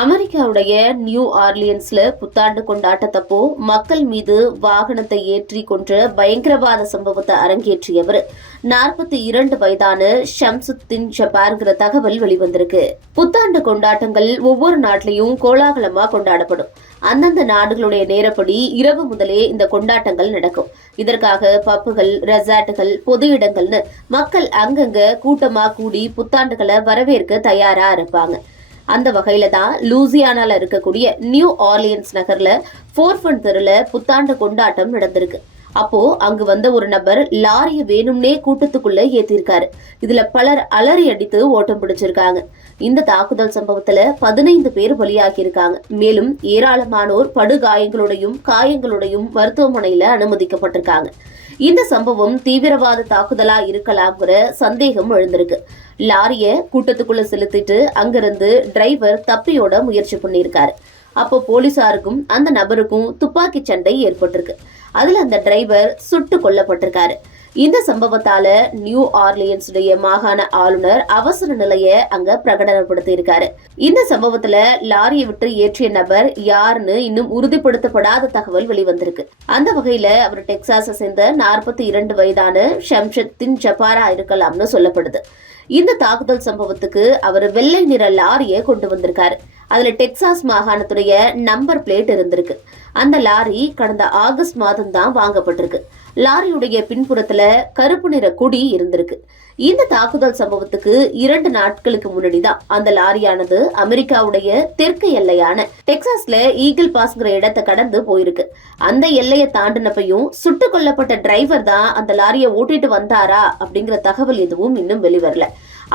அமெரிக்காவுடைய நியூ ஆர்லியன்ஸ்ல புத்தாண்டு கொண்டாட்டத்தப்போ மக்கள் மீது வாகனத்தை ஏற்றி கொன்ற பயங்கரவாத சம்பவத்தை அரங்கேற்றியவர். நாற்பத்தி இரண்டு வயதான ஷம்சுத்தின் ஜபார்ங்கிற தகவல் வெளிவந்திருக்கு. புத்தாண்டு கொண்டாட்டங்கள் ஒவ்வொரு நாட்டிலையும் கோலாகலமா கொண்டாடப்படும். அந்தந்த நாடுகளுடைய நேரப்படி இரவு முதலே இந்த கொண்டாட்டங்கள் நடக்கும். இதற்காக பப்புகள் ரெசார்ட்டுகள் பொது இடங்கள்னு மக்கள் அங்கங்க கூட்டமா கூடி புத்தாண்டுகளை வரவேற்க தயாரா இருப்பாங்க. அந்த வகையில தான் லூசியானால இருக்கக்கூடிய நியூ ஆர்லியன்ஸ் நகர்ல ஃபோர்ஃபன் தெருல புத்தாண்டு கொண்டாட்டம் நடந்திருக்கு. அப்போ அங்கு வந்த ஒரு நபர் லாரிய வேணும்னே கூட்டத்துக்குள்ள ஏத்திருக்காரு. இதுல பலர் அலறி அடித்து ஓட்டம் பிடிச்சிருக்காங்க. இந்த தாக்குதல் சம்பவத்துல பதினைந்து பேர் பலியாகி இருக்காங்க மேலும் ஏராளமானோர் படுகாயங்களோடையும் காயங்களோடையும் மருத்துவமனையில அனுமதிக்கப்பட்டிருக்காங்க. இந்த சம்பவம் தீவிரவாத தாக்குதலா இருக்கலாம்ங்கிற சந்தேகம் எழுந்திருக்கு. லாரிய கூட்டத்துக்குள்ள செலுத்திட்டு அங்கிருந்து டிரைவர் தப்பியோட முயற்சி பண்ணியிருக்காரு. அப்போ போலீசாருக்கும் அந்த நபருக்கும் துப்பாக்கி சண்டை ஏற்பட்டிருக்கு. அதுல அந்த டிரைவர் சுட்டு கொல்லப்பட்டிருக்காரு. இந்த சம்பவத்தால நியூ ஆர்லியன்ஸுடைய மாகாண ஆளுநர் அவசர நிலைய அங்க பிரகடனப்படுத்தி இருக்காரு இந்த சம்பவத்துல லாரியை விட்டு ஏற்றிய நபர் யாருன்னு இன்னும் உறுதிப்படுத்தப்படாத தகவல் வெளிவந்திருக்கு. அந்த வகையில அவர் டெக்சாஸை சேர்ந்த நாற்பத்தி இரண்டு வயதான ஷம்ஷத்தின் ஜப்பாரா இருக்கலாம்னு சொல்லப்படுது. இந்த தாக்குதல் சம்பவத்துக்கு அவர் வெள்ளை நிற லாரியை கொண்டு வந்திருக்காரு. அதில் டெக்சாஸ் மாகாணத்துடைய நம்பர் பிளேட் இருந்திருக்கு. அந்த லாரி கடந்த ஆகஸ்ட் மாதம் தான் வாங்கப்பட்டிருக்கு. லாரியுடைய பின்புறத்துல கருப்பு நிற கொடி இருந்திருக்கு. இந்த தாக்குதல் சம்பவத்துக்கு இரண்டு நாட்களுக்கு முன்னாடி தான் அந்த லாரியானது அமெரிக்காவுடைய தெற்கு எல்லையான டெக்சாஸ்ல ஈகிள் பாஸ்ங்கிற இடத்தை கடந்து போயிருக்கு. அந்த எல்லையை தாண்டினப்பையும் சுட்டுக் கொல்லப்பட்ட டிரைவர் தான் அந்த லாரியை ஓட்டிட்டு வந்தாரா அப்படிங்கிற தகவல் எதுவும் இன்னும் வெளிவரல.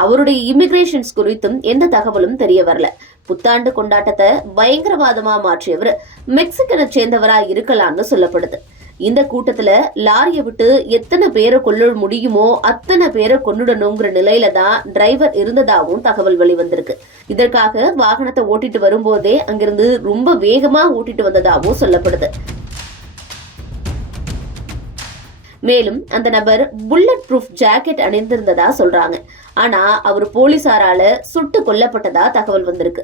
அவருடைய இமிகிரேஷன்ஸ் குறித்தும் எந்த தகவலும் தெரிய வரல. புத்தாண்டு கொண்டாட்டத்தை பயங்கரவாதமா மாற்றியவர் மெக்சிகனை சேர்ந்தவரா இருக்கலாம்னு சொல்லப்படுது. இந்த கூட்டத்துல லாரியை விட்டு எத்தனை பேரை கொள்ள முடியுமோ அத்தனை பேரை கொன்னுடணுங்கிற நிலையில தான் டிரைவர் இருந்ததாகவும் தகவல் வெளிவந்திருக்கு. இதற்காக வாகனத்தை ஓட்டிட்டு வரும்போதே அங்கிருந்து ரொம்ப வேகமா ஓட்டிட்டு வந்ததாகவும் சொல்லப்படுது. மேலும் அந்த நபர் புல்லட் ப்ரூஃப் ஜாக்கெட் அணிந்திருந்ததா சொல்றாங்க. ஆனா அவர் போலீசாரால சுட்டு கொல்லப்பட்டதா தகவல் வந்திருக்கு.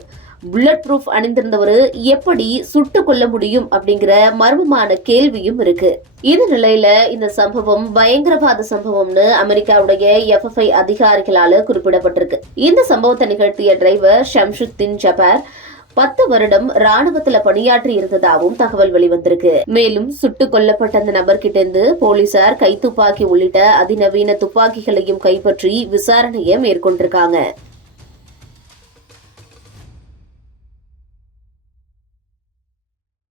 புல்லட் ப்ரூஃப் அணிந்திருந்தவர் எப்படி சுட்டு கொல்ல முடியும் அப்படிங்கிற மர்மமான கேள்வியும் இருக்கு. இந்த நிலையில இந்த சம்பவம் பயங்கரவாத சம்பவம்னு அமெரிக்காவுடைய எஃப்எஃப்ஐ அதிகாரிகளால குறிப்பிடப்பட்டிருக்கு. இந்த சம்பவத்தை நிகழ்த்திய டிரைவர் ஷம்ஷுத்தின் ஜபார் பத்து வருடம் ராணுவத்துல பணியாற்றி இருந்ததாகவும் தகவல் வெளிவந்திருக்கு. மேலும் சுட்டுக் கொல்லப்பட்ட அந்த நபர்கிட்ட இருந்து போலீசார் கைத்துப்பாக்கி உள்ளிட்ட அதிநவீன துப்பாக்கிகளையும் கைப்பற்றி விசாரணையை மேற்கொண்டிருக்காங்க.